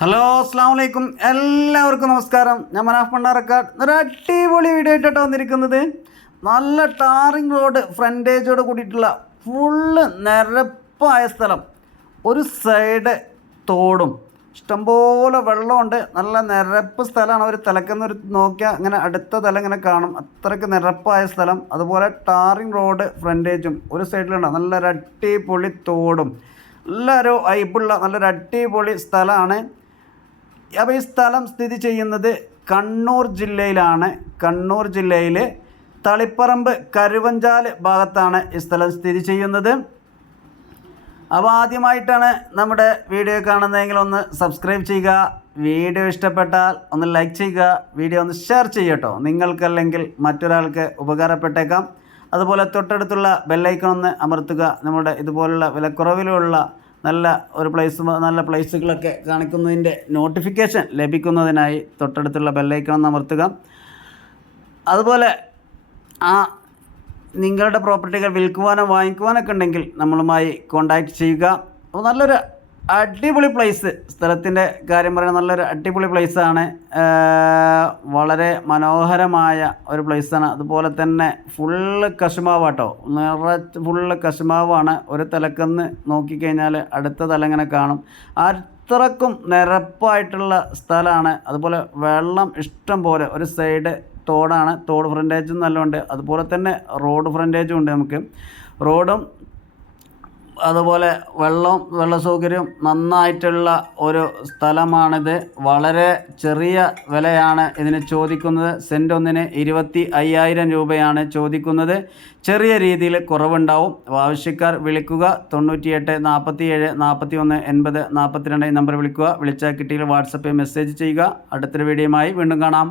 Hello അസ്സാം വലൈക്കും എല്ലാവർക്കും നമസ്കാരം. ഞാൻ മനാഫ് പണ്ടാറക്കാട് ഒരു അടിപൊളി വീഡിയോ ആയിട്ടാണ് വന്നിരിക്കുന്നത്. നല്ല ടാറിങ് റോഡ് ഫ്രണ്ടേജോട് കൂടിയിട്ടുള്ള ഫുള്ള് നിരപ്പായ സ്ഥലം. ഒരു സൈഡ് തോടും. ഇഷ്ടംപോലെ വെള്ളമുണ്ട്. നല്ല നിരപ്പ് സ്ഥലമാണ്. അവർ തിലക്കുന്ന ഒരു നോക്കിയാൽ അങ്ങനെ അടുത്ത തല ഇങ്ങനെ കാണും. അത്രയ്ക്ക് നിരപ്പായ സ്ഥലം. അതുപോലെ ടാറിങ് റോഡ് ഫ്രണ്ടേജും ഒരു സൈഡിലുണ്ട് നല്ലൊരു അടിപൊളി തോടും. നല്ലൊരു വൈബുള്ള നല്ലൊരു അടിപൊളി സ്ഥലമാണ്. അപ്പോൾ ഈ സ്ഥലം സ്ഥിതി ചെയ്യുന്നത് കണ്ണൂർ ജില്ലയിലാണ്. കണ്ണൂർ ജില്ലയിൽ തളിപ്പറമ്പ് കരുവഞ്ചാൽ ഭാഗത്താണ് ഈ സ്ഥലം സ്ഥിതി ചെയ്യുന്നത്. അപ്പോൾ ആദ്യമായിട്ടാണ് നമ്മുടെ വീഡിയോ കാണുന്നതെങ്കിൽ ഒന്ന് സബ്സ്ക്രൈബ് ചെയ്യുക. വീഡിയോ ഇഷ്ടപ്പെട്ടാൽ ഒന്ന് ലൈക്ക് ചെയ്യുക. വീഡിയോ ഒന്ന് ഷെയർ ചെയ്യട്ടോ നിങ്ങൾക്കല്ലെങ്കിൽ മറ്റൊരാൾക്ക് ഉപകാരപ്പെട്ടേക്കാം. അതുപോലെ തൊട്ടടുത്തുള്ള ബെല്ലൈക്കൺ ഒന്ന് അമർത്തുക. നമ്മുടെ ഇതുപോലുള്ള വിലക്കുറവിലുള്ള നല്ല ഒരു പ്ലേസ് നല്ല പ്ലേസുകളൊക്കെ കാണിക്കുന്നതിന്റെ നോട്ടിഫിക്കേഷൻ ലഭിക്കുന്നതിനായി തൊട്ടടുത്തുള്ള ബെല്ലൈക്കൺ അമർത്തുക. അതുപോലെ ആ നിങ്ങളുടെ പ്രോപ്പർട്ടികൾ വിൽക്കുവാനോ വാങ്ങിക്കുവാനൊക്കെ ഉണ്ടെങ്കിൽ നമ്മളുമായി കോണ്ടാക്ട് ചെയ്യുക. അപ്പോൾ നല്ലൊരു അടിപൊളി പ്ലേസ് സ്ഥലത്തിന്റെ കാര്യം പറയുന്നത് നല്ലൊരു അടിപൊളി പ്ലേസാണ് വളരെ മനോഹരമായ ഒരു പ്ലേസാണ് അതുപോലെ തന്നെ ഫുള്ള് കശുമാവാട്ടോ നിറ ഫുള്ള് കശുമാവാണ്. ഒരു തലക്കെന്ന് നോക്കിക്കഴിഞ്ഞാൽ അടുത്ത തല ഇങ്ങനെ കാണും. അത്രക്കും നിരപ്പായിട്ടുള്ള സ്ഥലമാണ്. അതുപോലെ വെള്ളം ഇഷ്ടം പോലെ. ഒരു സൈഡ് തോടാണ്. തോട് ഫ്രണ്ടേജും നല്ലതുണ്ട് അതുപോലെ തന്നെ റോഡ് ഫ്രണ്ടേജും ഉണ്ട് നമുക്ക്. റോഡും അതുപോലെ വെള്ളവും വെള്ള സൗകര്യം നന്നായിട്ടുള്ള ഒരു സ്ഥലമാണിത്. വളരെ ചെറിയ വിലയാണ് ഇതിന് ചോദിക്കുന്നത്. സെന്റ് ഒന്നിന് ഇരുപത്തി അയ്യായിരം രൂപയാണ് ചോദിക്കുന്നത്. ചെറിയ രീതിയിൽ കുറവുണ്ടാവും. ആവശ്യക്കാർ വിളിക്കുക. തൊണ്ണൂറ്റിയെട്ട് നാൽപ്പത്തി ഏഴ് നാൽപ്പത്തി ഒന്ന് എൺപത് നാൽപ്പത്തിരണ്ട് നമ്പർ വിളിക്കുക. വിളിച്ചാൽ കിട്ടിയാൽ വാട്സപ്പിൽ മെസ്സേജ് ചെയ്യുക. അടുത്തൊരു വീഡിയോയുമായി വീണ്ടും കാണാം.